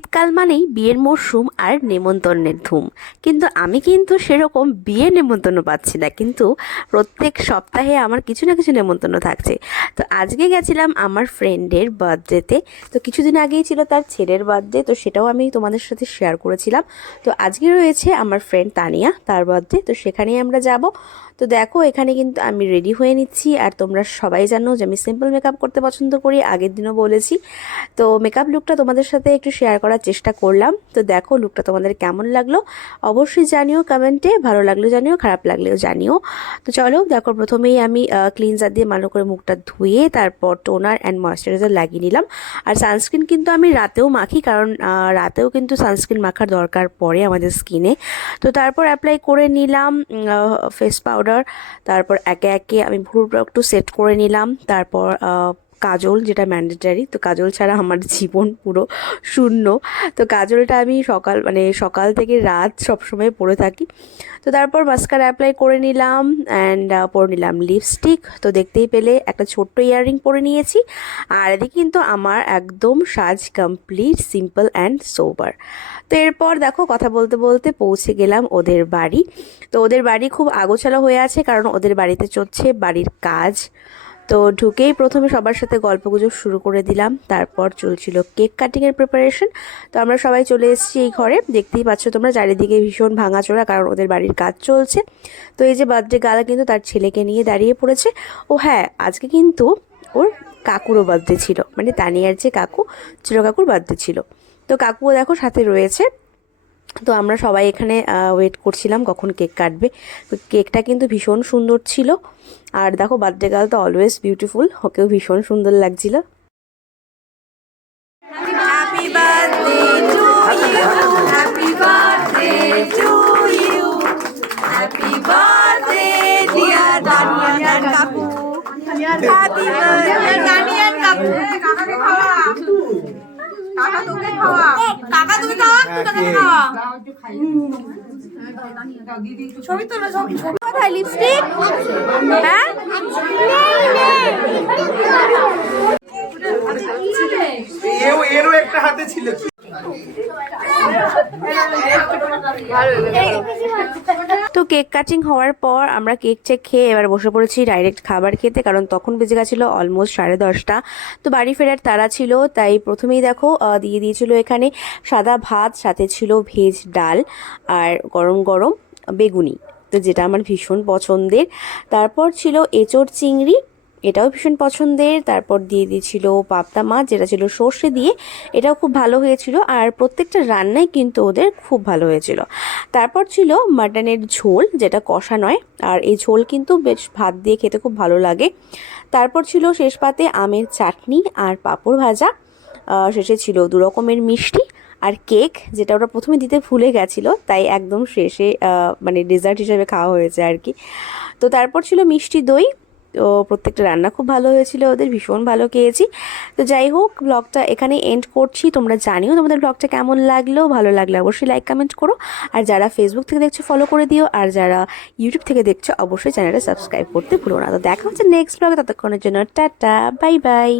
শীতকাল মানেই বিয়ের মরশুম আর নেমন্তন্নের ধুম। কিন্তু আমি কিন্তু সেরকম বিয়ের নেমন্তন্ন পাচ্ছি না, কিন্তু প্রত্যেক সপ্তাহে আমার কিছু না কিছু নেমন্তন্ন থাকছে। তো আজকে গেছিলাম আমার ফ্রেন্ডের বার্থডেতে। তো কিছুদিন আগেই ছিল তার ছেলের বার্থডে, তো সেটাও আমি তোমাদের সাথে শেয়ার করেছিলাম। তো আজকে রয়েছে আমার ফ্রেন্ড তানিয়া, তার বার্থডে, তো সেখানেই আমরা যাব। তো দেখো এখানে কিন্তু আমি রেডি হয়ে নিচ্ছি। আর তোমরা সবাই জানো যে আমি সিম্পল মেকআপ করতে পছন্দ করি, আগের দিনও বলেছি। তো মেকআপ লুকটা তোমাদের সাথে একটু শেয়ার করার চেষ্টা করলাম। তো দেখো লুকটা তোমাদের কেমন লাগলো অবশ্যই জানিও কমেন্টে, ভালো লাগলেও জানিও, খারাপ লাগলেও জানিও। তো চলো দেখো, প্রথমেই আমি ক্লিনজার দিয়ে ভালো করে মুখটা ধুয়ে তারপর টোনার অ্যান্ড ময়েশ্চারাইজার লাগিয়ে নিলাম। আর সানস্ক্রিন কিন্তু আমি রাতেও মাখি, কারণ রাতেও কিন্তু সানস্ক্রিন মাখার দরকার পড়ে আমাদের স্কিনে। তো তারপর অ্যাপ্লাই করে নিলাম ফেস পাউডার। তারপর একে একে আমি ভুরুটা একটু সেট করে নিলাম। তারপর কাজল, যেটা ম্যান্ডেটারি। তো কাজল ছাড়া আমার জীবন পুরো শূন্য। তো কাজলটা আমি সকাল থেকে রাত সবসময় পরে থাকি। তো তারপর মাস্কারা অ্যাপ্লাই করে নিলাম অ্যান্ড পরে নিলাম লিপস্টিক। তো দেখতেই পেলে একটা ছোট্ট ইয়াররিং পরে নিয়েছি। আর এদিকে কিন্তু আমার একদম সাজ কমপ্লিট, সিম্পল অ্যান্ড সোবার। তো এরপর দেখো কথা বলতে বলতে পৌঁছে গেলাম ওদের বাড়ি। তো ওদের বাড়ি খুব আগোছালো হয়ে আছে, কারণ ওদের বাড়িতে চলছে বাড়ির কাজ। তো ঢুকেই প্রথমে সবার সাথে গল্পগুজব শুরু করে দিলাম। তারপর চলছিল কেক কাটিংয়ের প্রিপারেশন। তো আমরা সবাই চলে এসেছি এই ঘরে। দেখতেই পাচ্ছ তোমরা চারিদিকে ভীষণ ভাঙাচোরা, কারণ ওদের বাড়ির কাজ চলছে। তো এই যে বার্থডে গার্ল কিন্তু তার ছেলেকে নিয়ে দাঁড়িয়ে পড়েছে। ও হ্যাঁ, আজকে কিন্তু ওর কাকুরও বার্থডে ছিল, মানে তানিয়ার যে কাকু, ছিল কাকুর বার্থডে ছিল। তো কাকুও দেখো সাথে রয়েছে। তো আমরা সবাই এখানে ওয়েট করছিলাম কখন কেক কাটবে। কেকটা কিন্তু ভীষণ সুন্দর ছিল। আর দেখো বার্থডে গার্ল তো অলওয়েজ বিউটিফুল, ওকেও ভীষণ সুন্দর লাগছিল। Happy birthday to you, happy birthday to you, happy birthday dear Danian কাকু, হ্যাপি বার্থডে দানিয়ান কাকু। কাকাকে খাওয়া, কাকা তুমি খাওয়া, কাকা তুমি খাওয়া, কাকাকে খাওয়া। ছবি তোলো, ছবি কোথায় লিপস্টিক? হ্যাঁ এরও একটা হাতে ছিল। তো কেক কাটিং হওয়ার পর আমরা কেক চেক খেয়ে এবার বসে পড়েছি ডাইরেক্ট খাবার খেতে, কারণ তখন বেজে গেছিলো অলমোস্ট 10:30। তো বাড়ি ফেরার তাড়া ছিল, তাই প্রথমেই দেখো দিয়ে দিয়েছিল এখানে সাদা ভাত, সাথে ছিল ভেজ ডাল আর গরম গরম বেগুনি, তো যেটা আমার ভীষণ পছন্দের। তারপর ছিল এঁচোড় চিংড়ি, এটাও ভীষণ পছন্দের। তারপর দিয়ে দিয়েছিল পাবদা মাছ, যেটা ছিল সর্ষে দিয়ে, এটাও খুব ভালো হয়েছিল। আর প্রত্যেকটা রান্নাই কিন্তু ওদের খুব ভালো হয়েছিল। তারপর ছিল মাটনের ঝোল, যেটা কষা নয়, আর এই ঝোল কিন্তু বেশ ভাত দিয়ে খেতে খুব ভালো লাগে। তারপর ছিল শেষ পাতে আমের চাটনি আর পাঁপড় ভাজা। শেষে ছিল 2 রকমের মিষ্টি আর কেক, যেটা ওরা প্রথমে দিতে ভুলে গেছিলো, তাই একদম শেষে মানে ডেজার্ট হিসেবে খাওয়া হয়েছে আর কি। তো তারপর ছিল মিষ্টি দই। তো প্রত্যেকটা রান্না খুব ভালো হয়েছিল, ওদের ভীষণ ভালো খেয়েছি। তো যাই হোক, ব্লগটা এখানে এন্ড করছি। তোমরা জানিও তোমাদের ব্লগটা কেমন লাগলো, ভালো লাগলে অবশ্যই লাইক কমেন্ট করো। আর যারা ফেসবুক থেকে দেখছো ফলো করে দিও, আর যারা ইউটিউব থেকে দেখছো অবশ্যই চ্যানেলটা সাবস্ক্রাইব করতে ভুলো না। তো দেখা হচ্ছে নেক্সট ব্লগে, ততক্ষণের জন্য টাটা, বাই বাই।